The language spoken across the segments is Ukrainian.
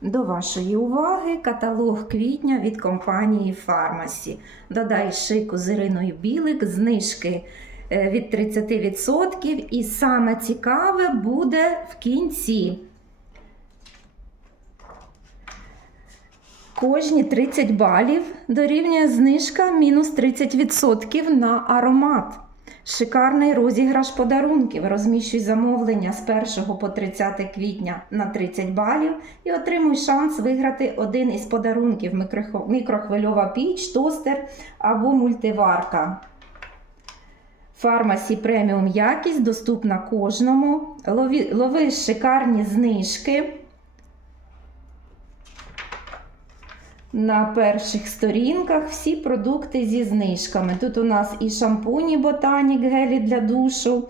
До вашої уваги каталог квітня від компанії Фармасі. Додай шику з Іриною Білик, знижки е, від 30%. І саме цікаве буде в кінці. Кожні 30 балів дорівнює знижка мінус 30% на аромат. Шикарний розіграш подарунків. Розміщуй замовлення з 1 по 30 квітня на 30 балів і отримуй шанс виграти один із подарунків: мікрохвильова піч, тостер або мультиварка. Фармасі преміум якість доступна кожному. Лови шикарні знижки. На перших сторінках всі продукти зі знижками. Тут у нас і шампуні Ботанік, гелі для душу,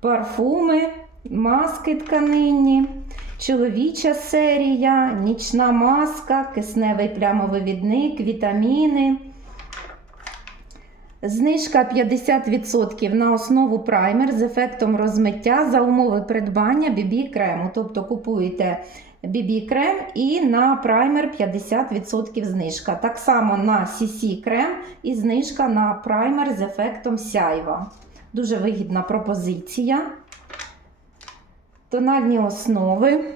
парфуми, маски тканинні, чоловіча серія, нічна маска, кисневий плямовивідник, вітаміни. Знижка 50% на основу праймер з ефектом розмиття за умови придбання BB крему. Тобто купуєте BB крем і на праймер 50% знижка. Так само на CC крем і знижка на праймер з ефектом сяйва. Дуже вигідна пропозиція. Тональні основи.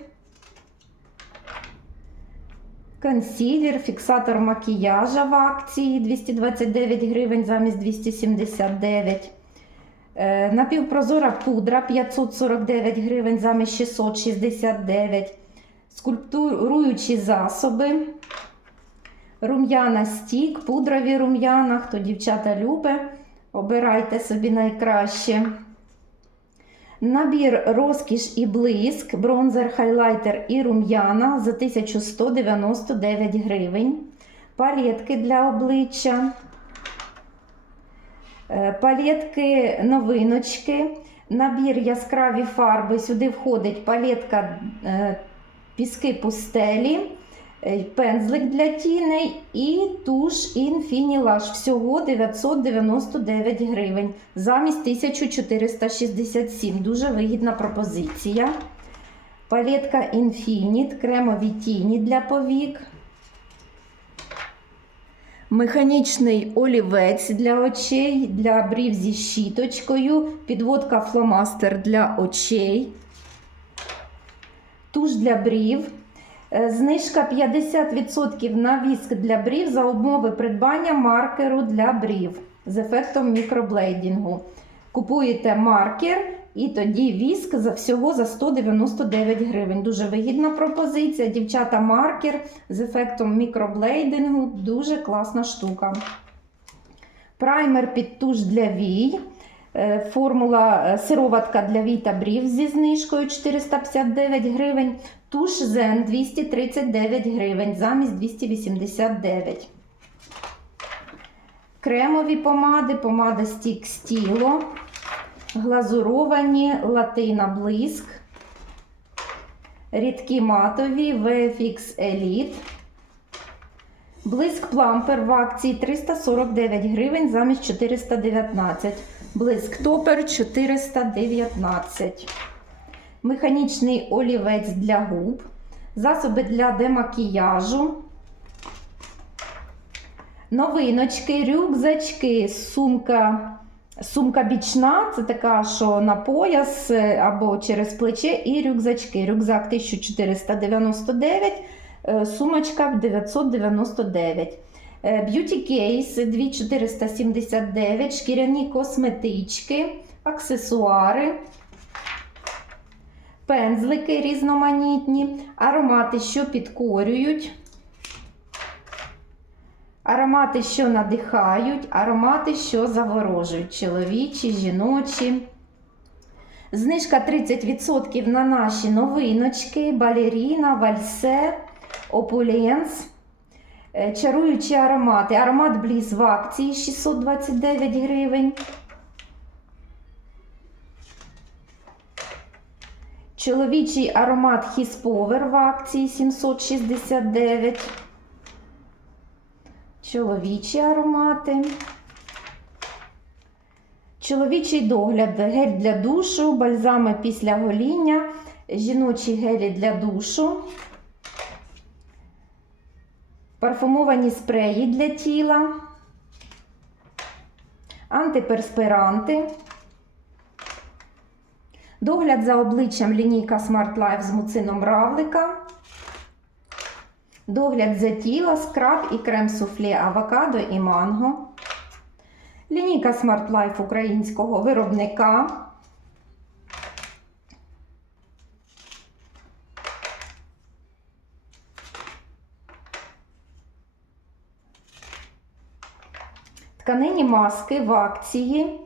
Консілер, фіксатор макіяжа в акції 229 гривень замість 279. Е, Напівпрозора пудра 549 гривень замість 669. Скульптуруючі засоби. Рум'яна стік, пудрові рум'яна. Хто дівчата любить, обирайте собі найкраще. Набір розкіш і блиск, бронзер, хайлайтер і рум'яна за 1199 гривень. Палетки для обличчя. Е, Палетки новиночки. Набір яскраві фарби. Сюди входить палетка е, піски пустелі, е, пензлик для тіней і туш Infinilage. Всього 999 гривень замість 1467. Дуже вигідна пропозиція. Палетка Infinite, кремові тіні для повік. Механічний олівець для очей, для брів зі щіточкою, підводка фломастер для очей, туш для брів, Е, знижка 50% на віск для брів за умови придбання маркеру для брів з ефектом мікроблейдінгу. Купуєте маркер і тоді віск за всього за 199 гривень. Дуже вигідна пропозиція. Дівчата, маркер з ефектом мікроблейдингу. Дуже класна штука. Праймер під туш для вій. Е, Формула е, сироватка для вій та брів зі знижкою 459 гривень. Туш Зен 239 гривень замість 289. Кремові помади, помада Стік Стіло, глазуровані латина блиск, рідкі матові VFX Elite. Блиск плампер в акції 349 гривень замість 419. Блиск топер 419. Механічний олівець для губ. Засоби для демакіяжу. Новиночки, рюкзачки, сумка. Сумка бічна, це така, що на пояс е, або через плече, і рюкзачки. Рюкзак 1499, е, сумочка 999. Б'юті кейс 2479, шкіряні косметички, аксесуари, пензлики різноманітні, аромати, що підкорюють. Аромати, що надихають, аромати, що заворожують, чоловічі, жіночі. Знижка 30% на наші новиночки, балеріна, вальсе, опуленс. Е, Чаруючі аромати. Аромат Бліз в акції 629 гривень. Чоловічий аромат Power в акції 769. Чоловічі аромати. Чоловічий догляд, гель для душу, бальзами після гоління, жіночі гелі для душу. Парфумовані спреї для тіла, антиперспиранти, догляд за обличчям лінійка Smart Life з муцином равлика, догляд за тіло, скраб і крем суфле авокадо і манго, лінійка Smart Life українського виробника. Тканині маски в акції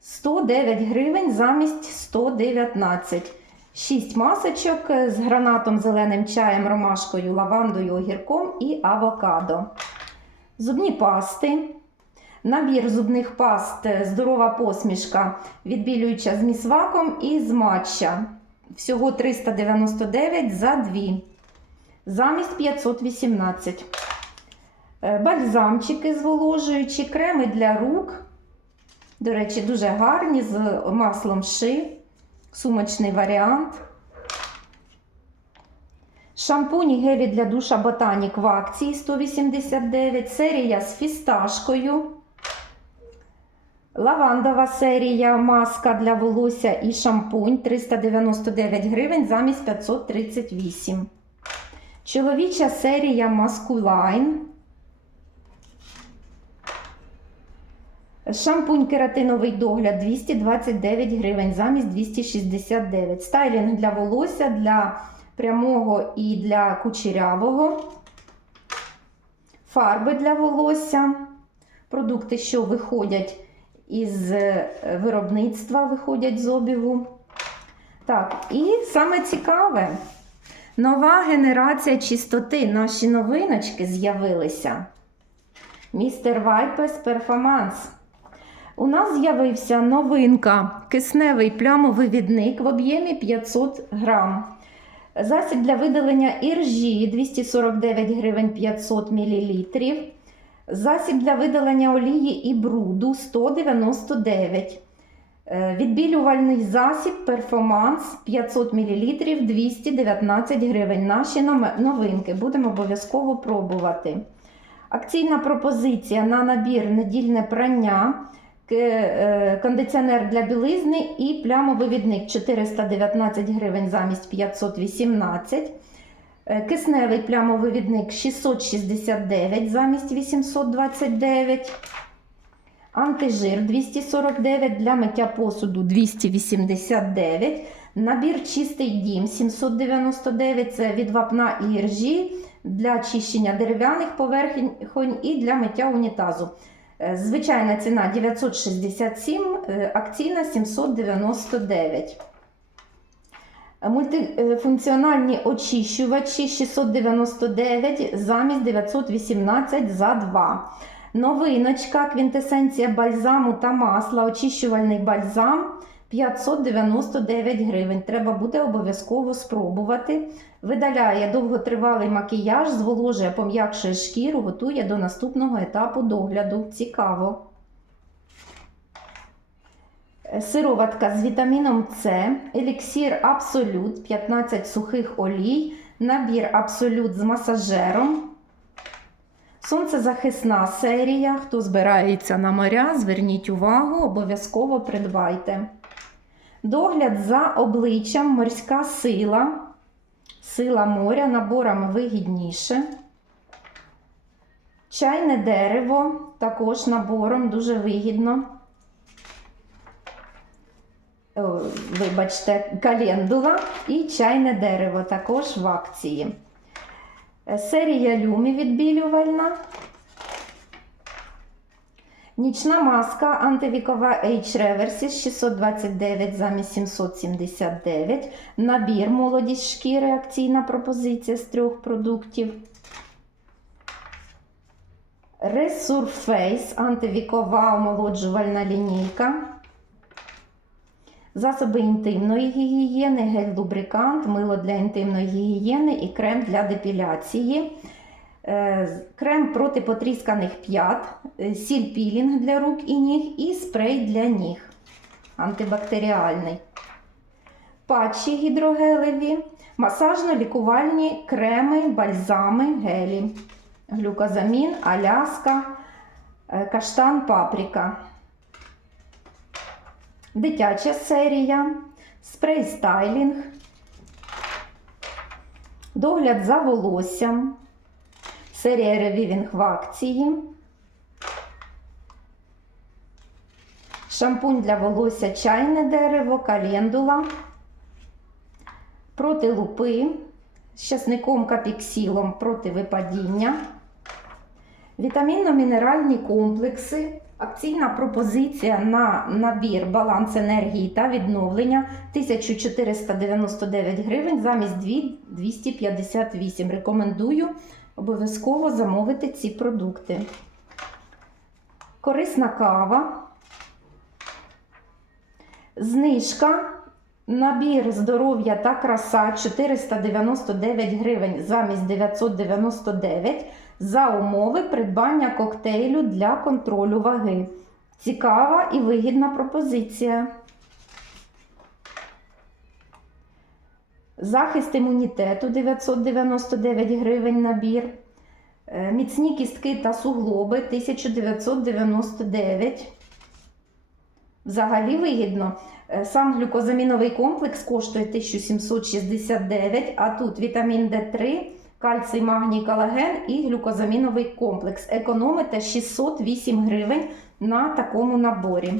109 гривень замість 119. 6 масочок з гранатом, зеленим чаєм, ромашкою, лавандою, огірком і авокадо. Зубні пасти. Набір зубних паст здорова посмішка, відбілююча з місваком і з матча. Всього 399 за 2. Замість 518. Е, Бальзамчики зволожуючі, креми для рук. До речі, дуже гарні з маслом ши. Сумочний варіант. Шампуні гелі для душа Ботанік в акції 189. Серія з фісташкою. Лавандова серія, маска для волосся і шампунь 399 гривень замість 538. Чоловіча серія Маскулайн. Шампунь кератиновий догляд 229 гривень замість 269. Стайлінг для волосся, для прямого і для кучерявого. Фарби для волосся. Продукти, що виходять із е, виробництва, виходять з обігу. Так, і саме цікаве. Нова генерація чистоти. Наші новиночки з'явилися. Містер Вайпес Перформанс. У нас з'явився новинка кисневий плямовий відник в об'ємі 500 грам. Засіб для видалення іржі 249 гривень 500 мл. Засіб для видалення олії і бруду 199 Е, Відбілювальний засіб Перформанс 500 мл 219 гривень. Наші новинки будемо обов'язково пробувати. Акційна пропозиція на набір недільне прання, кондиціонер для білизни і плямовивідник 419 гривень замість 518. Е, Кисневий плямовивідник 669 замість 829. Антижир 249 для миття посуду 289. Набір чистий дім 799 це від вапна і іржі для очищення дерев'яних поверхонь і для миття унітазу. Е, Звичайна ціна 967, е, акційна 799. Мультифункціональні очищувачі 699 замість 918 за 2. Новиночка, квінтесенція бальзаму та масла, очищувальний бальзам 599 гривень. Треба буде обов'язково спробувати. Видаляє довготривалий макіяж, зволожує, пом'якшує шкіру, готує до наступного етапу догляду. Цікаво. Сироватка з вітаміном С, еліксір Абсолют, 15 сухих олій, набір Абсолют з масажером. Сонцезахисна серія. Хто збирається на моря, зверніть увагу, обов'язково придбайте. Догляд за обличчям, морська сила. Сила моря наборами вигідніше. Чайне дерево також набором дуже вигідно. О, Вибачте, календула і чайне дерево також в акції. Е, Серія люмі відбілювальна. Нічна маска антивікова H Reversis 629 замість 779. Набір молодість шкіри, акційна пропозиція з трьох продуктів. Resurface антивікова омолоджувальна лінійка. Засоби інтимної гігієни, гель-лубрикант, мило для інтимної гігієни і крем для депіляції. Е, Крем проти потрісканих п'ят, сіль пілінг для рук і ніг і спрей для ніг антибактеріальний. Патчі гідрогелеві, масажно-лікувальні креми, бальзами, гелі. глюкозамін, аляска, е, каштан, паприка. Дитяча серія, спрей стайлінг, догляд за волоссям, серія ревівінг в акції. Шампунь для волосся чайне дерево, календула, проти лупи, з часником капіксілом проти випадіння, вітамінно-мінеральні комплекси, акційна пропозиція на набір баланс енергії та відновлення 1499 гривень замість 258. Рекомендую обов'язково замовити ці продукти. Корисна кава. Знижка. Набір здоров'я та краса 499 гривень замість 999 за умови придбання коктейлю для контролю ваги. Цікава і вигідна пропозиція. Захист імунітету 999 гривень набір. Е, Міцні кістки та суглоби 1999. Взагалі вигідно. Е, Сам глюкозаміновий комплекс коштує 1769, а тут вітамін Д3, кальцій, магній, колаген і глюкозаміновий комплекс. Економите 608 гривень на такому наборі.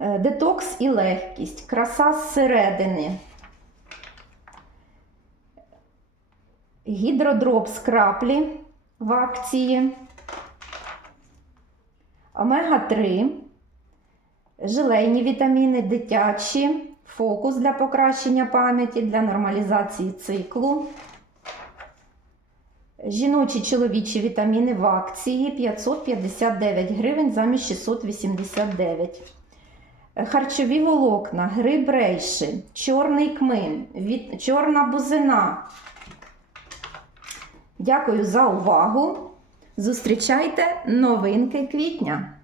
Е, Детокс і легкість. Краса зсередини. Гідродроп з краплі в акції. Омега-3, желейні вітаміни, дитячі, фокус для покращення пам'яті, для нормалізації циклу. Жіночі чоловічі вітаміни в акції 559 гривень замість 689. Харчові волокна, гриб рейши, чорний кмин, від... чорна бузина. Дякую за увагу! Зустрічайте новинки квітня!